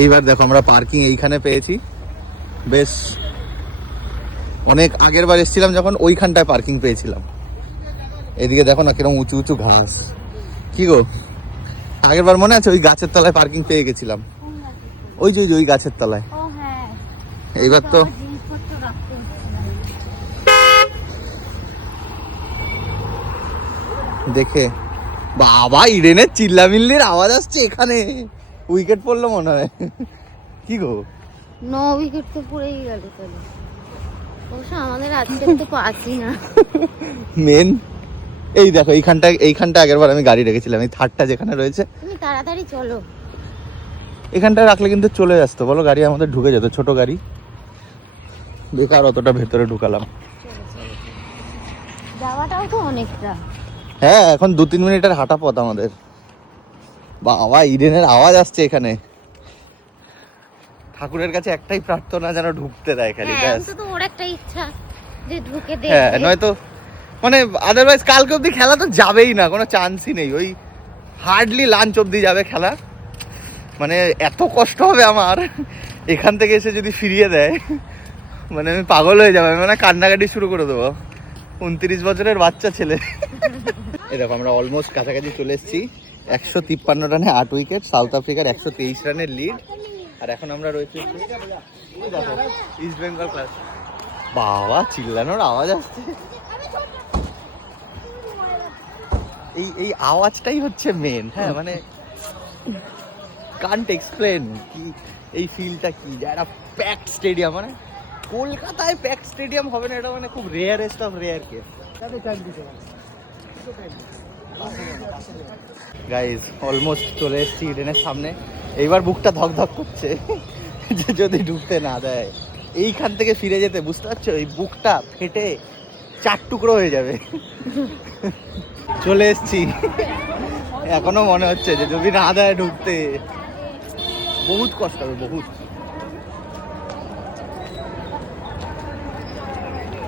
এইবার দেখো আমরা পার্কিং এইখানে পেয়েছি, বেশ অনেক আগের বার এসেছিলাম যখন ওইখানটায় পার্কিং পেয়েছিলাম। এদিকে দেখো না কিরকম উঁচু উঁচু ঘাস। কি গো, আগের বার মনে আছে ওই গাছের তলায় পার্কিং পেয়ে গেছিলাম, ওই যে ওই গাছের তলায়। এইবার তো দেখে বাবা ইডেনের চিল্লামিল্লির আওয়াজ আসছে এখানে, উইকেট পড়লো মনে হয়। কি গো, 9 উইকেট তো পড়েই গেল। তাহলে অবশ্য আমাদের আজকে তো পাচ্ছি না মেন এই দেখো এইখানটা আগের বার আমি গাড়ি রেখেছিলাম, এই থার্ডটা যেখানে রয়েছে। তুমি তাড়াতাড়ি চলো, এখানটা রাখলে কিন্তু চলে আসতো বলো, গাড়ি আমাদের ঢুকে যেত, ছোট গাড়ি, বেকার অতটা ভেতরে ঢুকালাম। যাওয়াটাও তো অনেকটা। হ্যাঁ, এখন 2-3 মিনিটের হাঁটা পথ আমাদের। বাবা ইডেনের আওয়াজ আসছে এখানে। ঠাকুরের কাছে একটাই প্রার্থনা যেন ঢুকতে দেয় খালি, হ্যাঁ, ব্যাস। তো ওর একটা ইচ্ছা যে ঢুকে দে। হ্যাঁ, নয়তো মানে আদারওয়াইজ কালকে অব্দি খেলা তো যাবেই না, কোনো চান্সই নেই। ওই হার্ডলি লাঞ্চ অব্দি যাবে খেলা। মানে এত কষ্ট হবে আমার এখান থেকে এসে যদি ফিরিয়ে দেয়, মানে আমি পাগল হয়ে যাবো, মানে কান্নাকাটি শুরু করে দেবো। 29 বছরের বাচ্চা ছেলে। এই দেখো আমরা অলমোস্ট কাছাকাছি চলে এসেছি। 153 রানে 8 উইকেট, সাউথ আফ্রিকার 123 রানের লিড। আর এখন আমরা রয়েছি ইস্ট বেঙ্গল ক্লাস। বাবা চিল্লানোর আওয়াজ আসছে, এই আওয়াজটাই হচ্ছে মেন। হ্যাঁ, মানে কান্ট এক্সপ্লেন কি এই ফিলটা কি, একটা প্যাকড স্টেডিয়াম। মানে কলকাতায় প্যাকড স্টেডিয়াম হবে না, এটা মানে খুব rarest of rare case. Guys almost চলে এসেছি ইডেনের সামনে। এইবার বুকটা ধকধক করছে যে যদি ঢুকতে না দেয়। এইখান থেকে ফিরে যেতে বুঝতে পারছো, এই বুকটা ফেটে 4 টুকরো হয়ে যাবে। চলে এসেছি, এখনো মনে হচ্ছে যে যদি না দেয় ঢুকতে বহুত কষ্ট হবে, বহুত।